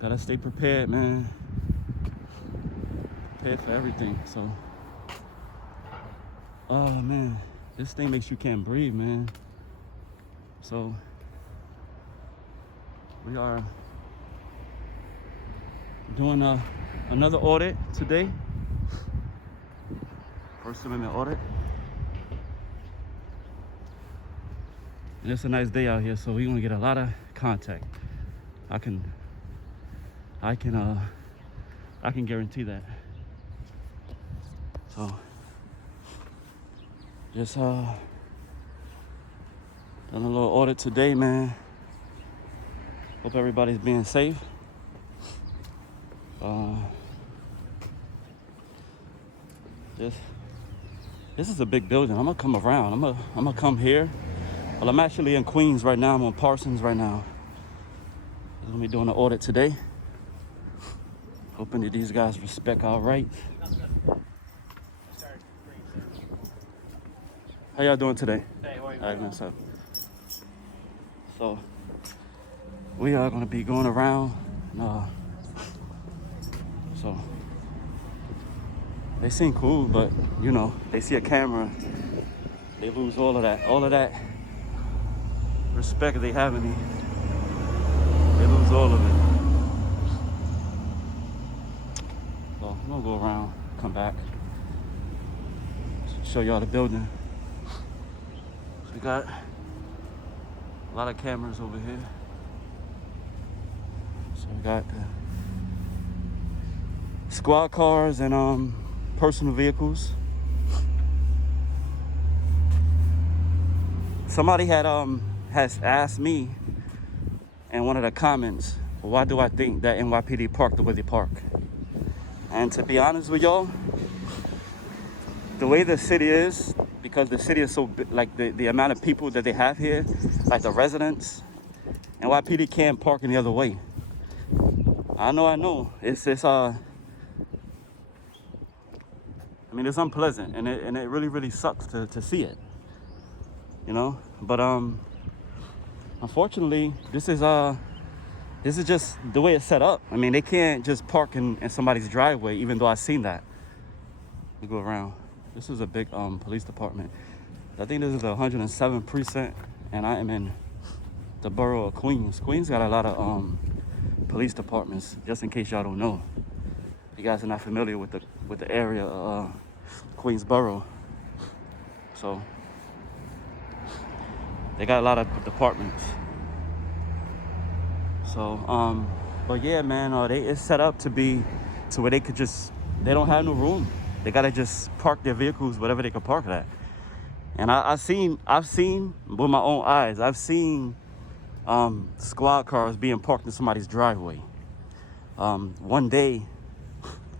Gotta stay prepared, man. Prepared for everything. So, oh man, this thing makes you can't breathe, man. So, we are doing another audit today. First Amendment audit. And it's a nice day out here, so we're gonna get a lot of contact. I can guarantee that. So just done a little audit today, man. Hope everybody's being safe. This is a big building. I'm gonna come around. I'm gonna come here. Well, I'm actually in Queens right now. I'm on Parsons right now. I'm gonna be doing an audit today. Hoping that these guys respect our rights. How y'all doing today? Hey, how are you? All right, what's up? So we are gonna be going around. So they seem cool, but you know, they see a camera, they lose all of that respect they have in me. They lose all of it. So I'm gonna go around, come back, show y'all the building. So we got a lot of cameras over here. So we got the squad cars and personal vehicles. Somebody has asked me in one of the comments, why do I think that NYPD park the way they park? And to be honest with y'all, the way the city is, because the city is so big, like the amount of people that they have here, like the residents, NYPD can't park any other way. I know. It's it's unpleasant, and it really sucks to see it, you know. But unfortunately, this is just the way it's set up. I mean, they can't just park in somebody's driveway, even though I've seen that. We go around. This is a big police department. I think this is the 107 Precinct, and I am in the borough of Queens. Queens got a lot of police departments, just in case y'all don't know. If you guys are not familiar with the area of Queens Borough. So they got a lot of departments. So but yeah, man, it's set up to be to where they don't have no room. They gotta just park their vehicles wherever they can park it at. And I've seen with my own eyes, I've seen squad cars being parked in somebody's driveway. One day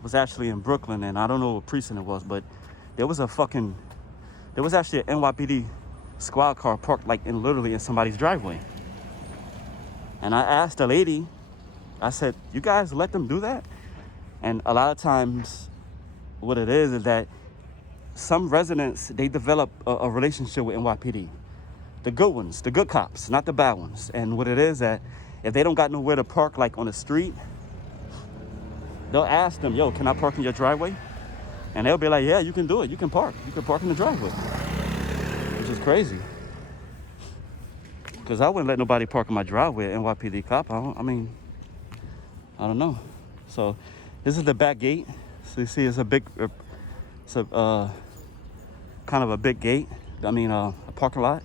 was actually in Brooklyn, and I don't know what precinct it was, but there was actually an NYPD squad car parked literally in somebody's driveway. And I asked the lady, I said, you guys let them do that? And a lot of times what it is that some residents, they develop a relationship with NYPD. The good ones, the good cops, not the bad ones. And what it is that if they don't got nowhere to park, like on the street, they'll ask them, yo, can I park in your driveway? And they'll be like, yeah, you can do it. You can park in the driveway, which is crazy. Because I wouldn't let nobody park in my driveway, NYPD cop. I don't know. So this is the back gate. So you see it's kind of a big gate. A parking lot.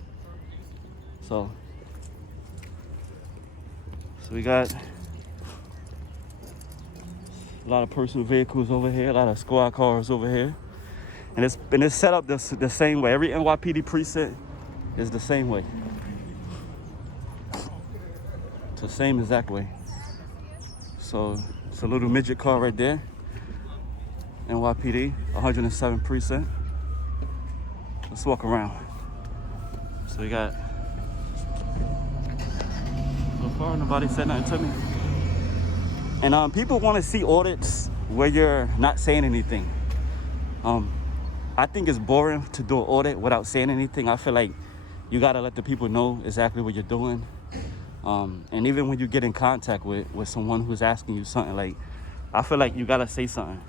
So we got a lot of personal vehicles over here, a lot of squad cars over here. And it's set up the same way. Every NYPD precinct is the same way. It's the same exact way. So it's a little midget car right there. NYPD, 107 Precinct. Let's walk around. So we got, so far nobody said nothing to me. And people want to see audits where you're not saying anything. I think it's boring to do an audit without saying anything. I feel like you gotta let the people know exactly what you're doing. And even when you get in contact with someone who's asking you something, like, I feel like you gotta say something.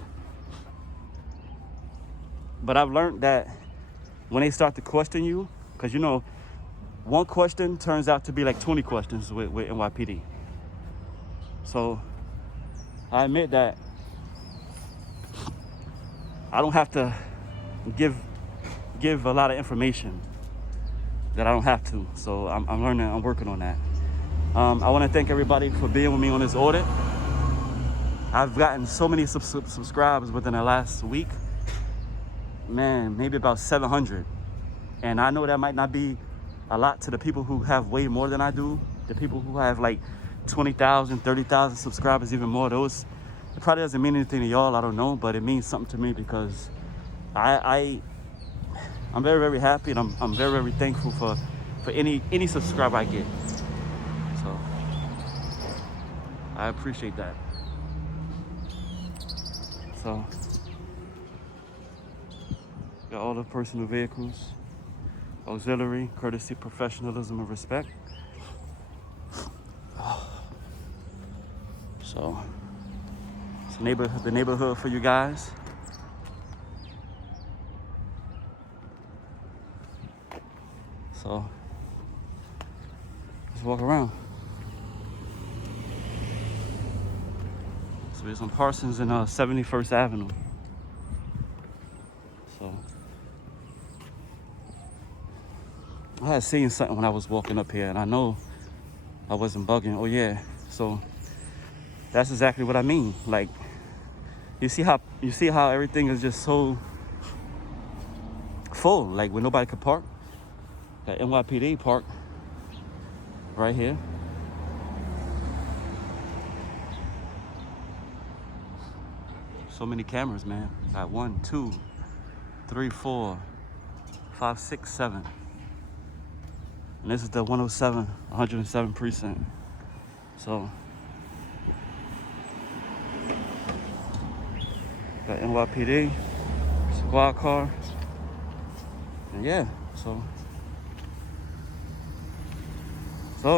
But I've learned that when they start to question you, because you know, one question turns out to be like 20 questions with NYPD. So I admit that I don't have to give a lot of information that I don't have to. So I'm learning, I'm working on that. I want to thank everybody for being with me on this audit. I've gotten so many subscribers within the last week. Man, maybe about 700. And I know that might not be a lot to the people who have way more than I do. The people who have like 20,000, 30,000 subscribers, even more. Those, it probably doesn't mean anything to y'all, I don't know, but it means something to me because I'm very, very happy, and I'm very, very thankful for any subscriber I get. So I appreciate that. So got all the personal vehicles, auxiliary, courtesy, professionalism, and respect. So it's the neighborhood for you guys. So let's walk around. So we're on Parsons and 71st Avenue. So I had seen something when I was walking up here, and I know I wasn't bugging. Oh yeah, so that's exactly what I mean. Like, you see how everything is just so full, like where nobody could park. Got NYPD park right here. So many cameras, man. Got 1, 2, 3, 4, 5, 6, 7. And this is the 107 precinct. So got NYPD, squad car. And yeah, so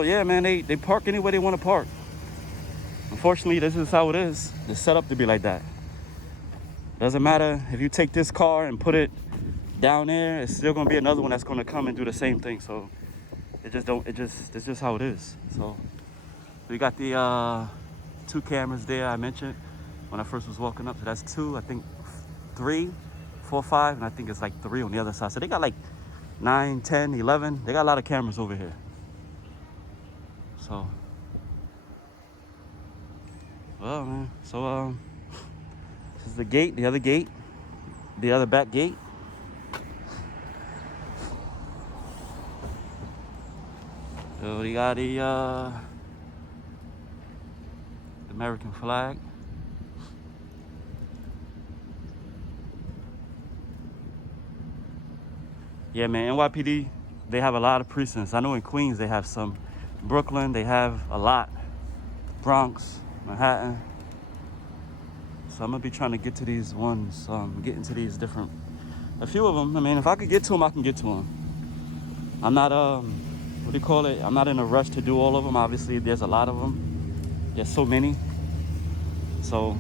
yeah, man, they park anywhere they want to park. Unfortunately, this is how it is. It's set up to be like that. Doesn't matter if you take this car and put it down there, it's still gonna be another one that's gonna come and do the same thing. So it's just how it is. So we got the 2 cameras there I mentioned when I first was walking up. So that's 2, I think 3, 4, 5, and I think it's like 3 on the other side. So they got like 9, 10, 11. They got a lot of cameras over here. So, well, man. So, this is the gate, the other back gate. So we got the American flag. Yeah, man, NYPD, they have a lot of precincts. I know in Queens they have some. Brooklyn, they have a lot. Bronx, Manhattan. So I'm gonna be trying to get to these ones, get into these different, a few of them. I mean, if I could get to them, I can get to them. I'm not, what do you call it? I'm not in a rush to do all of them. Obviously, there's a lot of them. There's so many. So,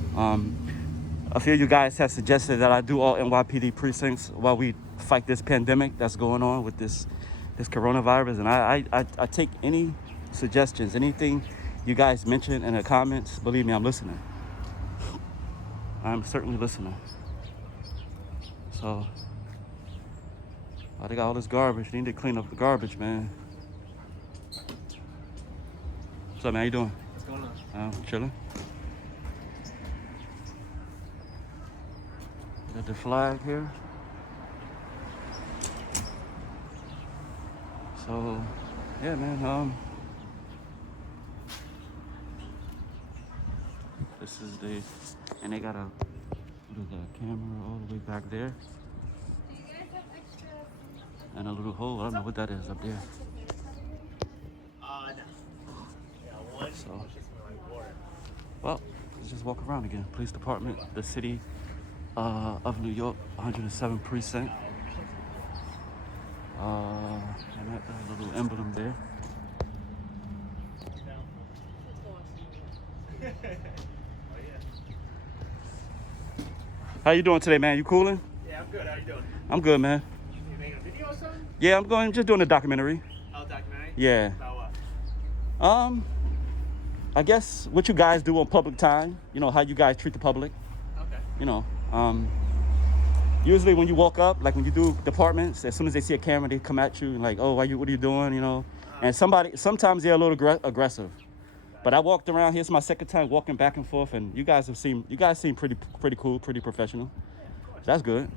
a few of you guys have suggested that I do all NYPD precincts while we fight this pandemic that's going on with this coronavirus. And I take any suggestions, anything you guys mention in the comments. Believe me, I'm listening. I'm certainly listening. So, they got all this garbage. They need to clean up the garbage, man. What's up, man? How you doing? What's going on? Chilling. Got the flag here. So, yeah, man. This is and they got a camera all the way back there. Do you guys have extra? And a little hole. I don't know what that is up there. No. Yeah, one. So, well, let's just walk around again. Police Department, the city of New York, 107 precinct. And that little emblem there. Oh yeah. How you doing today, man? You cooling? Yeah, I'm good. How you doing? I'm good, man. You making a video or something? Yeah, I'm just doing a documentary. Oh, documentary? Yeah. About what? I guess what you guys do on public time. You know how you guys treat the public. Okay. You know, usually when you walk up, like when you do departments, as soon as they see a camera, they come at you and like, oh, what are you doing? You know, and sometimes they're a little aggressive. But I walked around. Here's my second time walking back and forth, and you guys seem pretty cool, pretty professional. That's good.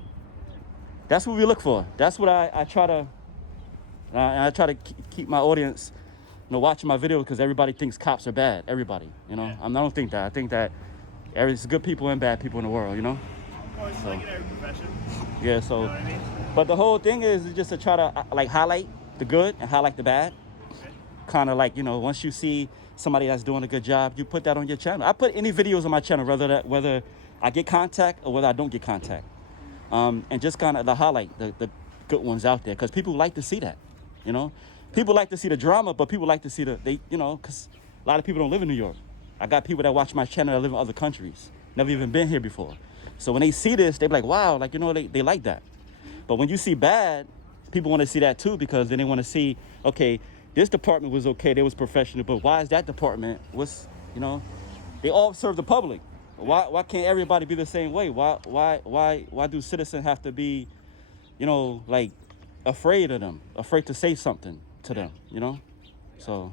That's what we look for. That's what I try to. I try to keep my audience, you know, watching my video because everybody thinks cops are bad. Everybody, you know. I don't think that. I think that there's good people and bad people in the world, you know. Of course, So, like in every profession. yeah. So, You know what I mean? but the whole thing is just to try to like highlight the good and highlight the bad. Okay. Kind of like, you know, once you see somebody that's doing a good job, you put that on your channel. I put any videos on my channel, whether I get contact or whether I don't get contact, and just kind of to highlight the good ones out there because people like to see that, you know. People like to see the drama, but people like to see you know, because a lot of people don't live in New York. I got people that watch my channel that live in other countries, never even been here before. So when they see this, they be like, wow, like, you know, they like that. But when you see bad, people want to see that too because then they want to see, okay, this department was okay, they was professional, but why is that department, you know, they all serve the public. Why can't everybody be the same way? Why do citizens have to be, you know, like afraid of them, afraid to say something to them, you know? So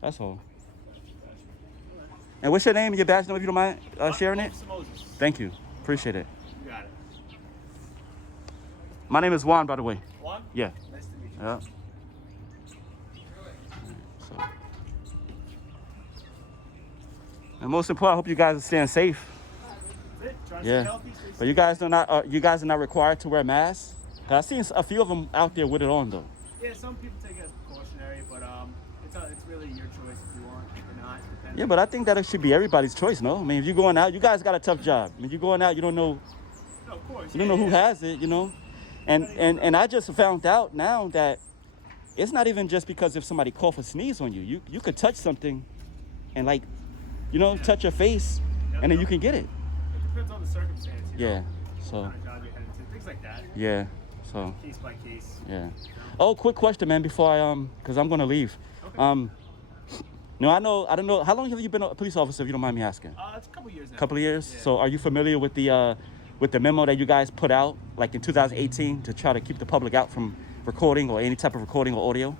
that's all. And what's your name and your badge number if you don't mind sharing it? Moses. Thank you. Appreciate it. You got it. My name is Juan, by the way. Juan? Yeah. Nice to meet you. Yeah. So. And most important, I hope you guys are staying safe. That's it. Trying to Yeah. stay healthy, stay But you guys are not required to wear masks. 'Cause I've seen a few of them out there with it on though. Yeah, some people take it as precautionary, but it's really your choice if you want or not. Depending. Yeah, but I think that it should be everybody's choice, no? I mean, if you're going out, you guys got a tough job. I mean, you're going out, you don't know, No, of course. you don't know who has it, you know? And I just found out now that it's not even just because if somebody cough or sneeze on you. You could touch something and like, you know, touch your face and then you can get it. It depends on the circumstance. You Yeah. know, So, what kind of job you're headed to, things like that. yeah. So, Case by case. yeah. Oh, quick question, man, before because I'm gonna leave. Okay. No, I don't know. How long have you been a police officer, if you don't mind me asking? It's a couple years now. Couple of years. Yeah. So, are you familiar with the memo that you guys put out, like in 2018, to try to keep the public out from recording or any type of recording or audio?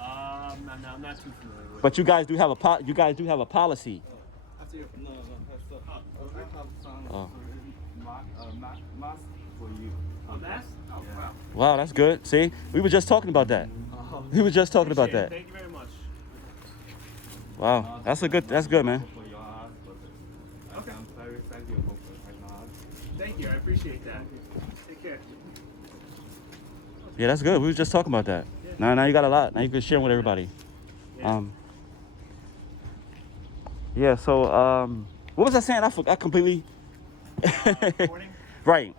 I'm not too familiar with But you guys do have a policy. No, I have some Oh. mask for you. a mask? Oh, Yeah. wow. Wow, that's good. See, we were just talking about that. We were just talking about Appreciate it. that. Thank you very much. Wow, that's good, man. For your ass, but Okay. I'm very thankful for my mask. Thank you. I appreciate that. Take care. Yeah, that's good. We were just talking about that. Yeah. Now you got a lot. Now you can share with everybody. Yeah. Yeah. So, what was I saying? I forgot completely. Recording? Right.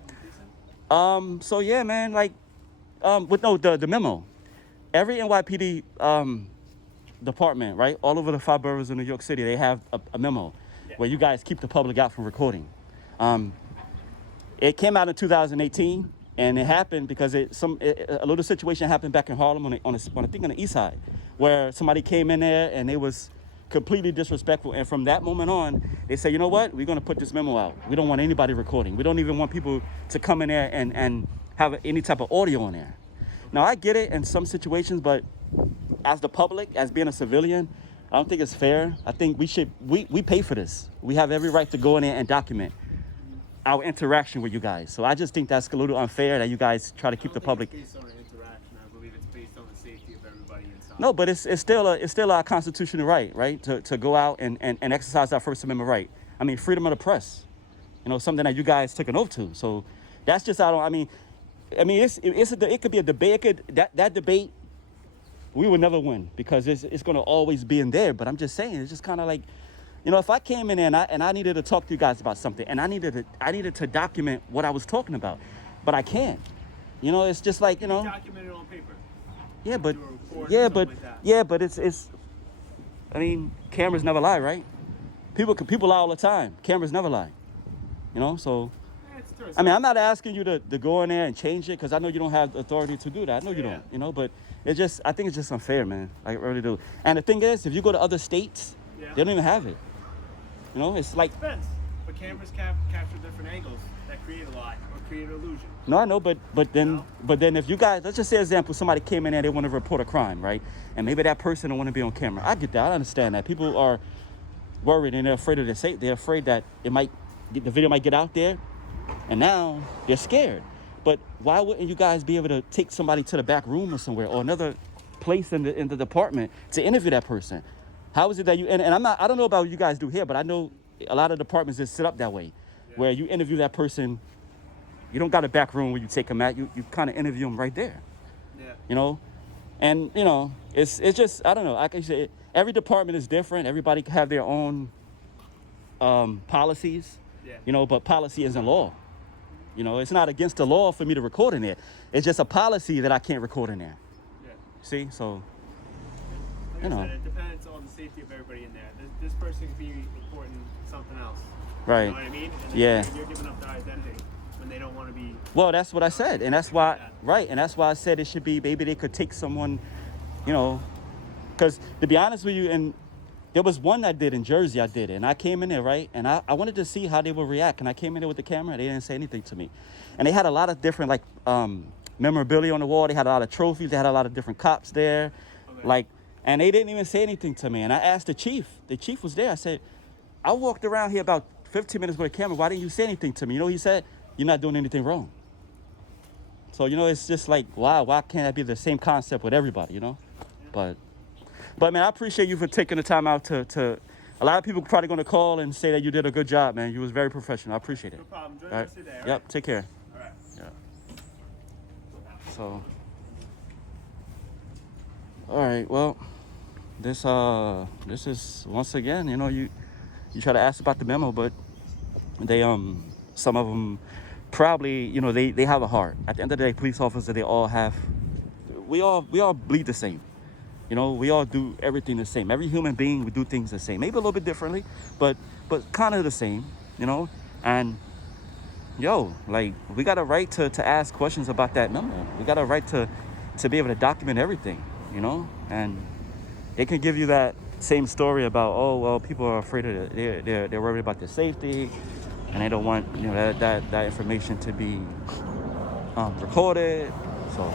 So yeah, man. Like, the memo. Every NYPD department, right, all over the 5 boroughs in New York City, they have a memo where you guys keep the public out from recording. It came out in 2018, and it happened because a little situation happened back in Harlem I think on the east side, where somebody came in there and they was completely disrespectful. And from that moment on, they say, you know what, we're gonna put this memo out. We don't want anybody recording. We don't even want people to come in there and have any type of audio on there. Now I get it in some situations, but as the public, as being a civilian, I don't think it's fair. I think we pay for this. We have every right to go in there and document our interaction with you guys. So I just think that's a little unfair that you guys try to keep the public. It's based on an interaction. I believe it's based on the safety of everybody inside. No, but it's still our constitutional right, to go out and exercise our First Amendment right. I mean, freedom of the press, you know, something that you guys took an oath to. So that's just I mean, it could be a debate. That debate, we would never win because it's going to always be in there. But I'm just saying, it's just kind of like, you know, if I came in there and I needed to talk to you guys about something and I needed to document what I was talking about, but I can't. You know, it's just like, you know. Document it on paper. Yeah, but Do a report or yeah, something but like that. yeah, but it's. I mean, cameras never lie, right? people lie all the time. Cameras never lie. You know, so Yeah, it's true. I mean, I'm not asking you to go in there and change it because I know you don't have the authority to do that. I know you Yeah. don't. You know, but I think it's just unfair, man. I really do. And the thing is, if you go to other states, Yeah. they don't even have it. You know, it's like Depends. But cameras capture different angles that create a lie or create an illusion. no, I know, but then No. if you guys, let's just say example, somebody came in there, they want to report a crime, right? And maybe that person don't want to be on camera. I get that. I understand that. People are worried and they're afraid of their safety. They're afraid that the video might get out there, and now they're scared. But why wouldn't you guys be able to take somebody to the back room or somewhere or another place in the department to interview that person? How is it that you and I don't know about what you guys do here, but I know a lot of departments is set up that way, where you interview that person. You don't got a back room where you take them at. You kind of interview them right there. Yeah. You know, and you know it's just I don't know. Like I said, every department is different. Everybody have their own policies. Yeah. You know, but policy isn't law. You know, it's not against the law for me to record in there. It's just a policy that I can't record in there. Yeah. See, so Like you I know. said, it depends on the safety of everybody in there. This person could be reporting something else. Right. You know what I mean? And Yeah. You're giving up their identity when they don't want to be. Well, that's what I said, and that's why, right, and that's why I said it should be, maybe they could take someone, you know, because to be honest with you, and there was one I did in Jersey, and I came in there, right, and I wanted to see how they would react, and I came in there with the camera, and they didn't say anything to me, and they had a lot of different, like, memorabilia on the wall, they had a lot of trophies, they had a lot of different cops there, Okay. like, and they didn't even say anything to me, and I asked the chief was there, I said, I walked around here about 15 minutes with a camera, why didn't you say anything to me? You know what he said? You're not doing anything wrong. So, you know, it's just like, wow, why can't that be the same concept with everybody, you know? But man, I appreciate you for taking the time out to a lot of people probably going to call and say that you did a good job, man. You was very professional. I appreciate it. No problem. Enjoy All the right. rest of your day. Yep, take care. All right. Yeah. So, all right, well, this is, once again, you know, you try to ask about the memo, but they, some of them probably, you know, they have a heart. At the end of the day, police officers, we all bleed the same. You know, we all do everything the same. Every human being, we do things the same. Maybe a little bit differently, but kind of the same, you know? And, yo, like, we got a right to ask questions about that memo. We got a right to be able to document everything, you know? And it can give you that same story about, oh, well, people are afraid of it. They're worried about their safety, and they don't want, you know, that information to be recorded. So,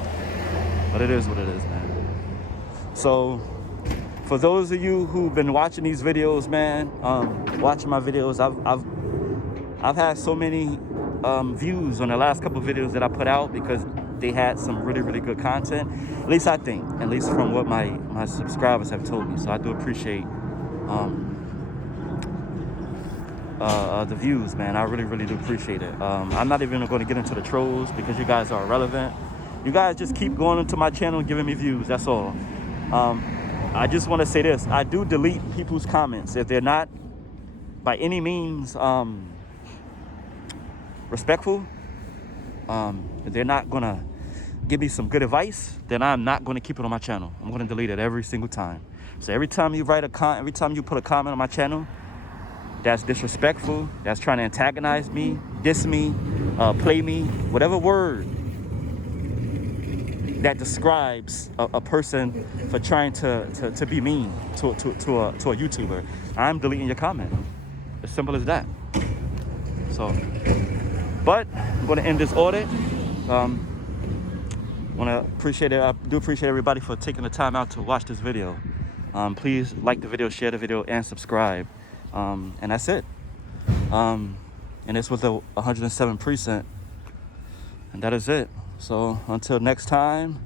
but it is what it is, man. So, for those of you who've been watching these videos, man, watching my videos, I've had so many views on the last couple of videos that I put out because they had some really, really good content. At least I think, at least from what my subscribers have told me. So I do appreciate the views, man. I really, really do appreciate it. I'm not even going to get into the trolls because you guys are irrelevant. You guys just keep going into my channel and giving me views. That's all. I just want to say this. I do delete people's comments if they're not by any means respectful. If they're not going to give me some good advice, then I'm not going to keep it on my channel. I'm going to delete it every single time. So every time you every time you put a comment on my channel that's disrespectful, that's trying to antagonize me, diss me, play me, whatever word that describes a person for trying to be mean to a YouTuber, I'm deleting your comment. As simple as that. So, but I'm going to end this audit. Want to appreciate it. I do appreciate everybody for taking the time out to watch this video. Please like the video, share the video, and subscribe. And that's it. And this was the 107 precinct, and that is it. So until next time,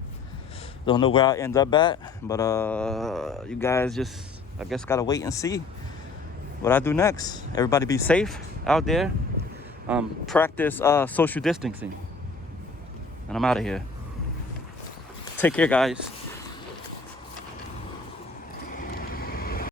don't know where I end up at, but you guys just, I guess, gotta wait and see what I do next. Everybody be safe out there. Practice social distancing. And I'm out of here. Take care, guys.